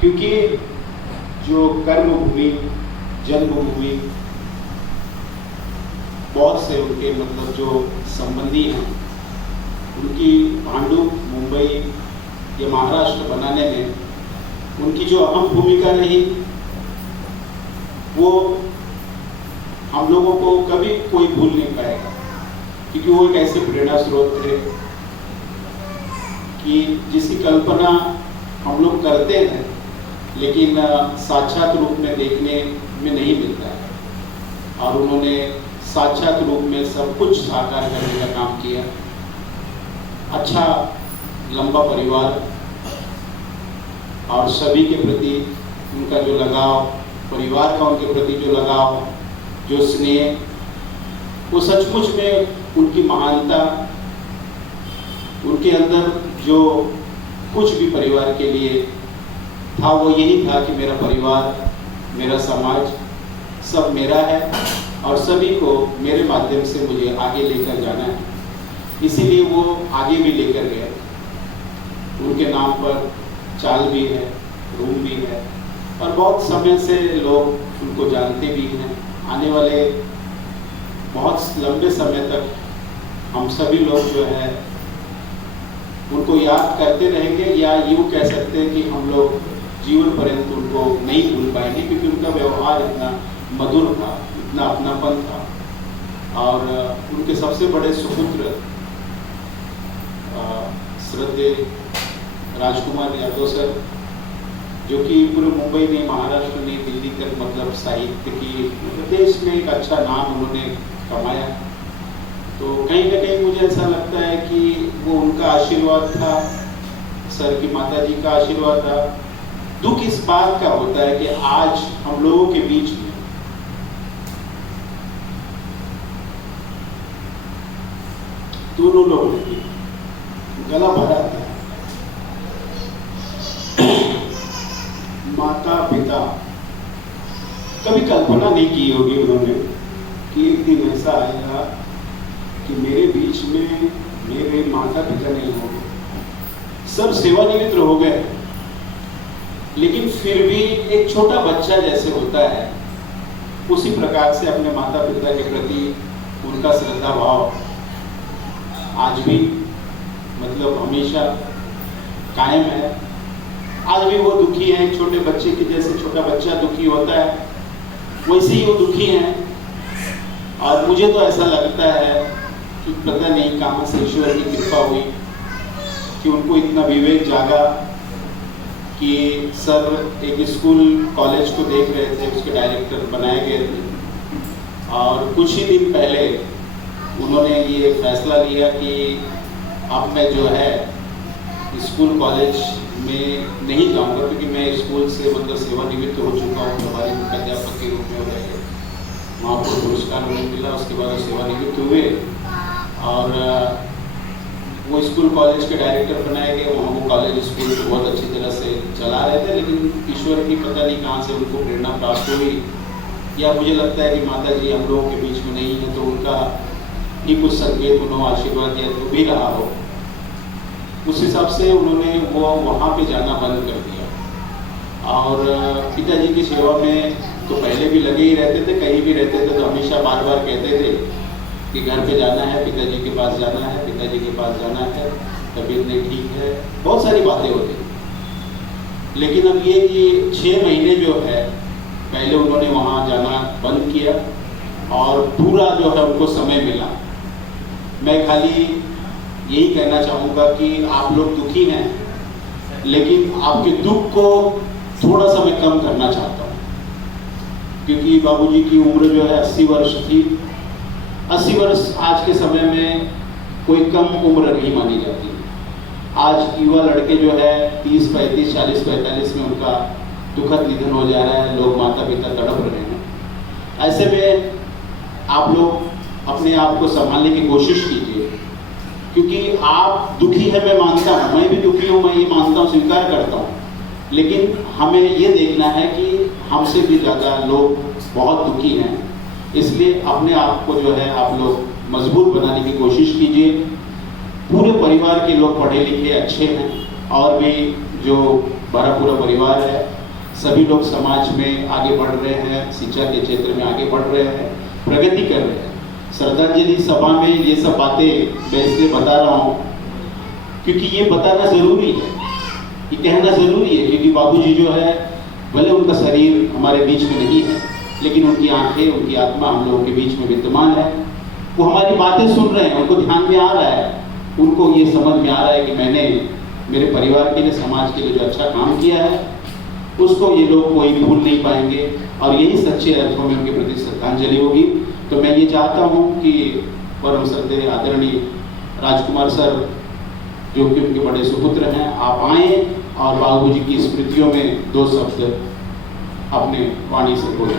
क्योंकि जो कर्मभूमि, जन्मभूमि, बहुत से उनके मतलब जो संबंधी हैं, उनकी भांडुप, मुंबई या महाराष्ट्र बनाने में उनकी जो अहम भूमिका रही, वो हम लोगों को कभी कोई भूल नहीं पाएगा। क्योंकि वो एक ऐसे प्रेरणा स्रोत थे कि जिसकी कल्पना हम लोग करते हैं लेकिन साक्षात रूप में देखने में नहीं मिलता है, और उन्होंने साक्षात रूप में सब कुछ साकार करने का काम किया। अच्छा लंबा परिवार और सभी के प्रति उनका जो लगाव, परिवार का उनके प्रति जो लगाव, जो स्नेह, वो सचमुच में उनकी महानता, उनके अंदर जो कुछ भी परिवार के लिए था वो यही था कि मेरा परिवार, मेरा समाज सब मेरा है और सभी को मेरे माध्यम से मुझे आगे लेकर जाना है। इसीलिए वो आगे भी लेकर गए। उनके नाम पर चाल भी है, रूम भी है, और बहुत समय से लोग उनको जानते भी हैं। आने वाले बहुत लंबे समय तक हम सभी लोग जो है उनको याद करते रहेंगे, या यूँ कह सकते हैं कि हम लोग जीवन पर्यंत उनको नहीं भूल पाएंगे, क्योंकि उनका व्यवहार इतना मधुर था, इतना अपनापन था। और उनके सबसे बड़े सुपुत्र श्रद्धेय राजकुमार यादव सर, जो कि पूरे मुंबई में, महाराष्ट्र में, दिल्ली तक मतलब साहित्य की देश में एक अच्छा नाम उन्होंने कमाया। तो कहीं ना कहीं मुझे ऐसा लगता है कि वो उनका आशीर्वाद था, सर की माता जी का आशीर्वाद था। दुख इस बात का होता है कि आज हम लोगों के बीच में दोनों लोग नहीं, गला भरा था। माता पिता, कभी कल्पना नहीं की होगी उन्होंने कि एक दिन ऐसा आएगा कि मेरे बीच में मेरे माता पिता नहीं होंगे। सब सेवानिवृत्त हो गए, लेकिन फिर भी एक छोटा बच्चा जैसे होता है, उसी प्रकार से अपने माता पिता के प्रति उनका श्रद्धा भाव आज भी मतलब हमेशा कायम है। आज भी वो दुखी हैं, छोटे बच्चे के जैसे छोटा बच्चा दुखी होता है वैसे ही वो दुखी हैं। और मुझे तो ऐसा लगता है कि पता नहीं कहाँ से ईश्वर की कृपा हुई कि उनको इतना विवेक जागा कि सर एक स्कूल कॉलेज को देख रहे थे, उसके डायरेक्टर बनाए गए थे, और कुछ ही दिन पहले उन्होंने ये फैसला लिया कि अब मैं जो है स्कूल कॉलेज में नहीं जाऊंगा, क्योंकि मैं स्कूल से मतलब सेवानिवृत्त हो चुका हूँ। हमारे मुख्याध्यापक के रूप में हो रहे महापुरुष पुरस्कार उन्हें मिला, उसके बाद वो सेवानिवृत्त हुए और वो स्कूल कॉलेज के डायरेक्टर बनाए गए। वहाँ वो कॉलेज स्कूल को बहुत अच्छी तरह से चला रहे थे, लेकिन ईश्वर की पता नहीं कहाँ से उनको प्रेरणा प्राप्त हुई, या मुझे लगता है कि माता जी हम लोगों के बीच में नहीं है, तो उनका ही कुछ संकेत, उन्होंने आशीर्वाद या जो भी रहा हो, उस हिसाब से उन्होंने वो वहाँ पे जाना बंद कर दिया। और पिताजी की सेवा में तो पहले भी लगे ही रहते थे, कहीं भी रहते थे तो हमेशा बार बार कहते थे कि घर पे जाना है, पिताजी के पास जाना है, पिताजी के पास जाना है, तबीयत नहीं ठीक है, बहुत सारी बातें होती। लेकिन अब ये कि 6 महीने जो है पहले उन्होंने वहाँ जाना बंद किया और पूरा जो है उनको समय मिला। मैं खाली यही कहना चाहूँगा कि आप लोग दुखी हैं, लेकिन आपके दुख को थोड़ा सा मैं कम करना चाहता हूँ, क्योंकि बाबूजी की उम्र जो है 80 वर्ष थी। 80 वर्ष आज के समय में कोई कम उम्र नहीं मानी जाती। आज युवा लड़के जो है 30, 35, 40, 45 में उनका दुखद निधन हो जा रहा है, लोग माता पिता तड़प रहे हैं। ऐसे में आप लोग अपने आप को संभालने की कोशिश कीजिए, क्योंकि आप दुखी है, मैं मानता हूँ, मैं भी दुखी हूँ, मैं ये मानता हूँ, स्वीकार करता हूँ, लेकिन हमें ये देखना है कि हमसे भी ज़्यादा लोग बहुत दुखी हैं। इसलिए अपने आप को जो है आप लोग मजबूत बनाने की कोशिश कीजिए। पूरे परिवार के लोग पढ़े लिखे अच्छे हैं, और भी जो हमारा पूरा परिवार है, सभी लोग समाज में आगे बढ़ रहे हैं, शिक्षा के क्षेत्र में आगे बढ़ रहे हैं, प्रगति कर रहे हैं। श्रद्धांजलि सभा में ये सब बातें मैं इसलिए बता रहा हूँ क्योंकि ये बताना ज़रूरी है, ये कहना ज़रूरी है, क्योंकि बाबूजी जो है भले उनका शरीर हमारे बीच में नहीं है, लेकिन उनकी आंखें, उनकी आत्मा हम लोगों के बीच में विद्यमान है। वो हमारी बातें सुन रहे हैं, उनको ध्यान में आ रहा है, उनको ये समझ में आ रहा है कि मैंने मेरे परिवार के लिए, समाज के लिए जो अच्छा काम किया है उसको ये लोग कोई भूल नहीं पाएंगे, और यही सच्चे अर्थों में उनके प्रति श्रद्धांजलि होगी। तो मैं ये चाहता हूँ कि परम श्रद्धेय आदरणीय राजकुमार सर, जो कि उनके बड़े सुपुत्र हैं, आप आए और बाबूजी की स्मृतियों में 2 शब्द अपने वाणी से बोलें।